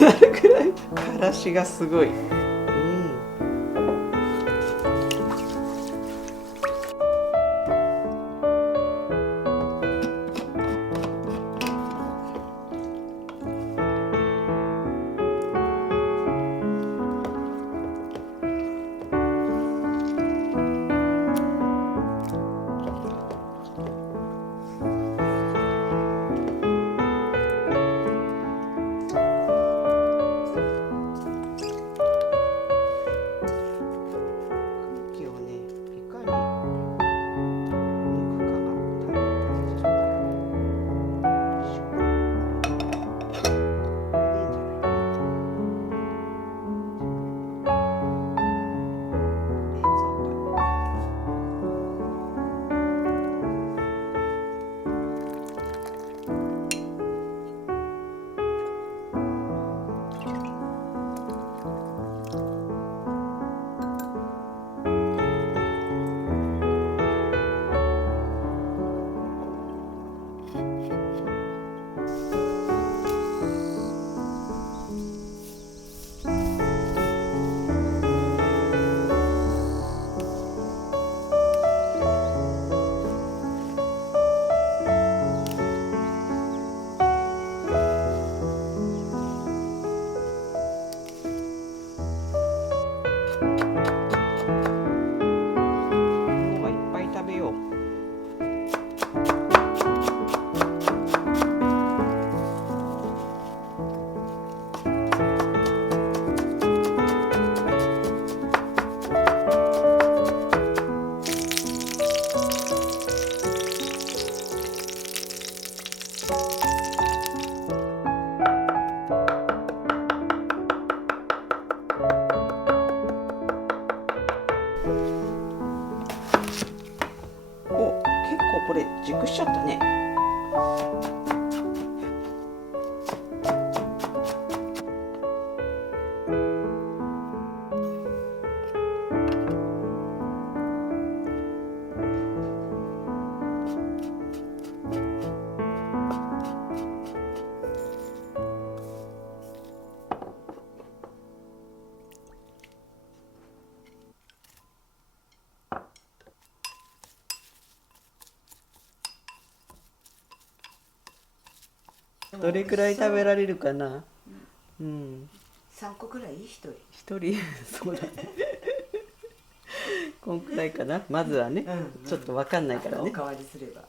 なるくらいからしがすごい。これ熟しちゃったね。どれくらい食べられるかな。うん。3個くらい一人。そうだね。こんくらいかな。まずはね、ちょっとわかんないからね。お代わりすれば。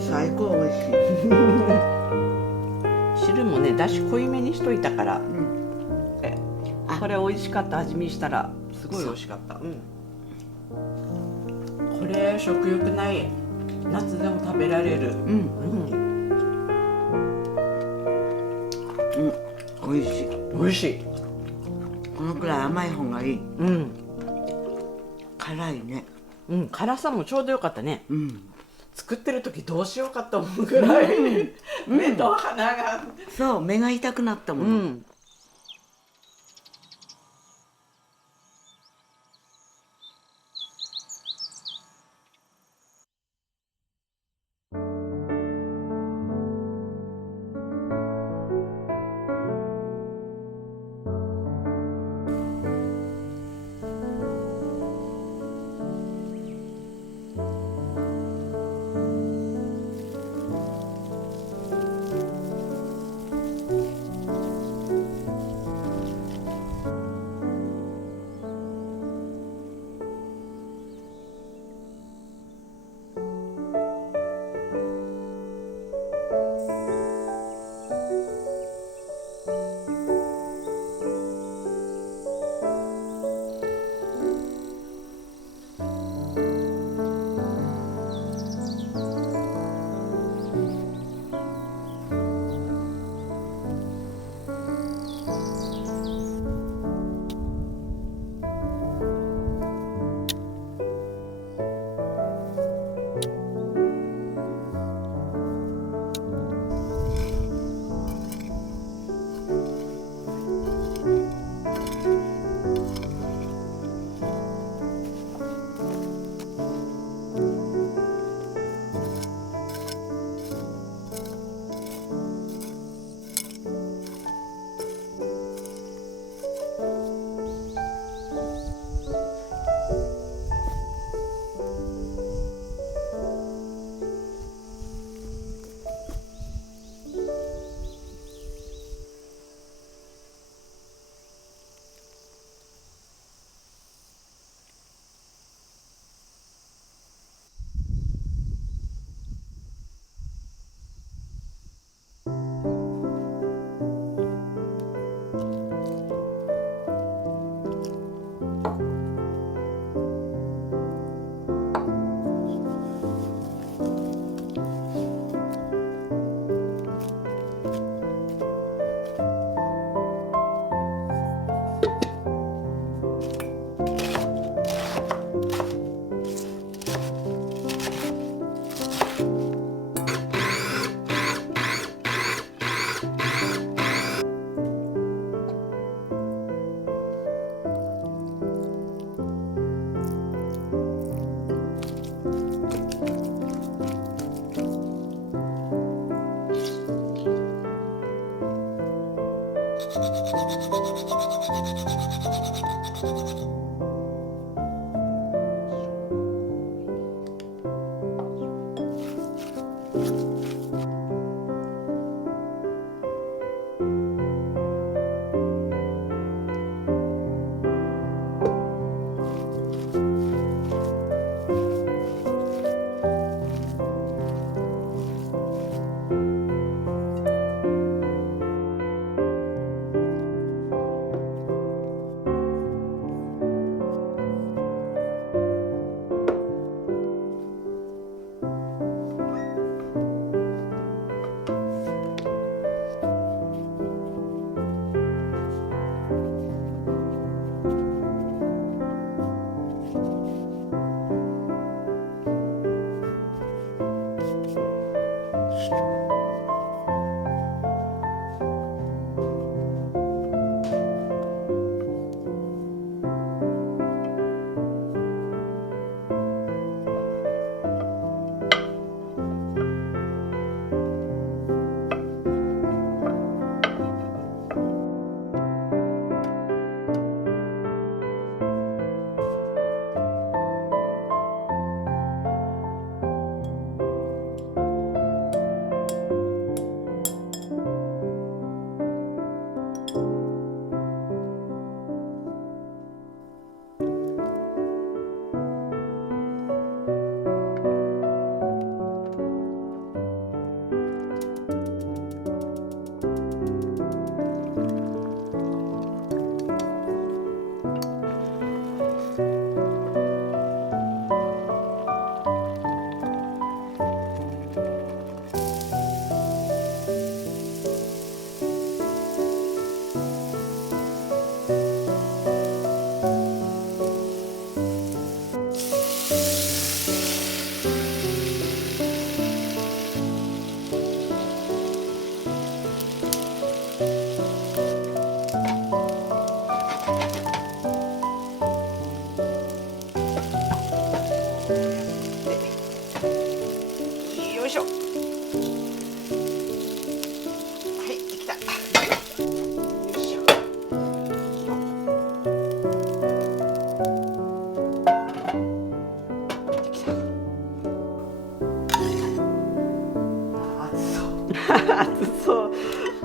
最高美味しい。汁もね、だし濃いめにしといたから、これ美味しかった。味見したらすごい美味しかった。これ食欲ない。夏でも食べられる。美味しい。美味しい。このくらい甘い方がいい。辛いね。辛さもちょうどよかったね。作ってる時どうしようかと思うぐらい、目と鼻が、そう、目が痛くなったもん。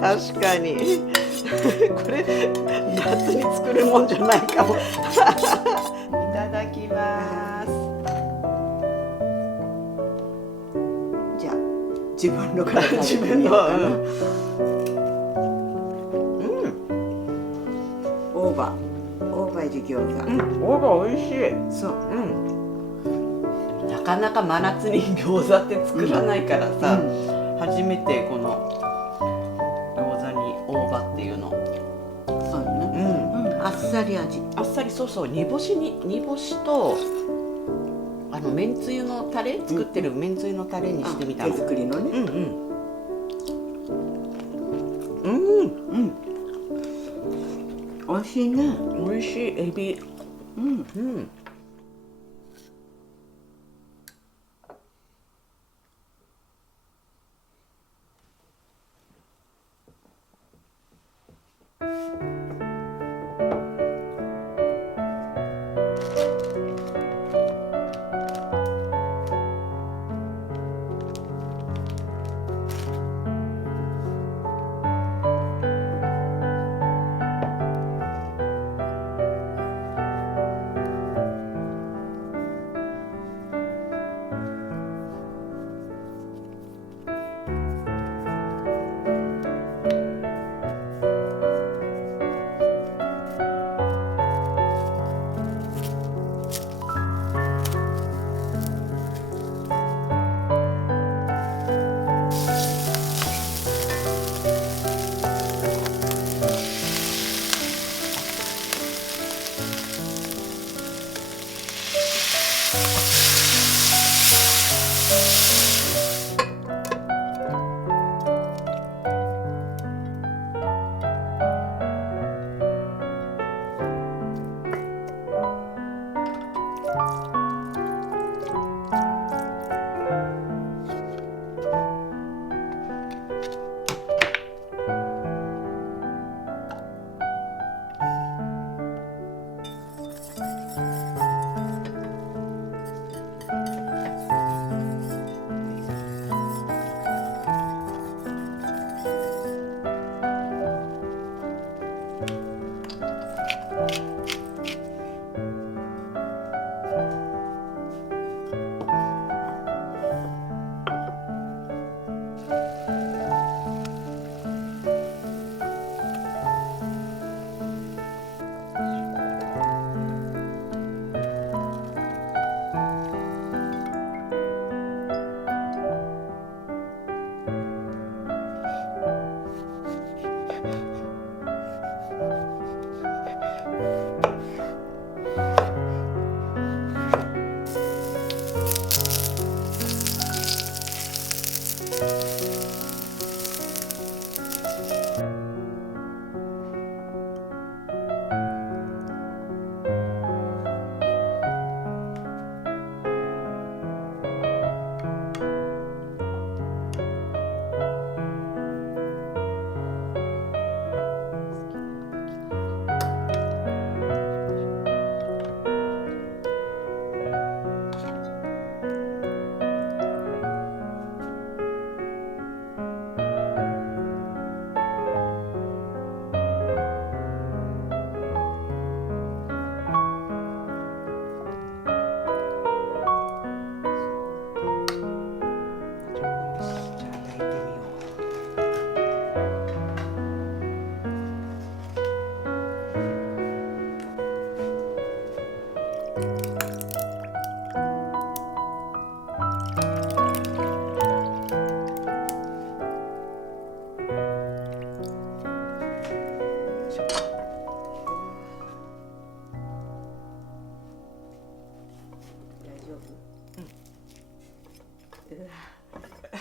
確かにこれ夏に作るもんじゃないかもいただきます。じゃあ自分のから自分の、オーバーで餃子。オーバー美味しい。そう。なかなか真夏に餃子って作らないからさ、初めてこの餃子に大葉っていうの。そうね。あっさり味。あっさり、そうそう、煮干しとめんつゆのタレ、作ってるめんつゆのタレにしてみたの。手作りのね。美味しいね。美味しいエビ。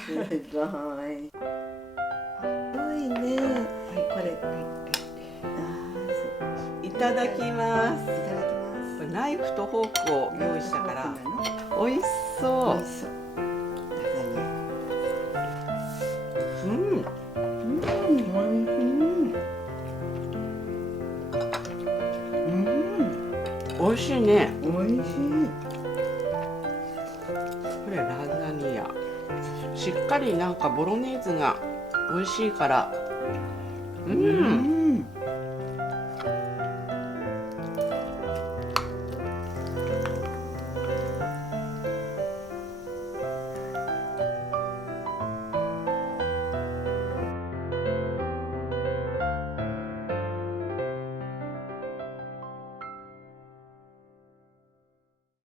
すごい。すごいね。これ。いただきます。いただきます。ナイフとフォークを用意したから美味しそう。美味しそう。美味しいね。美味しい。これラザニア。しっかりなんかボロネーズが美味しいからうん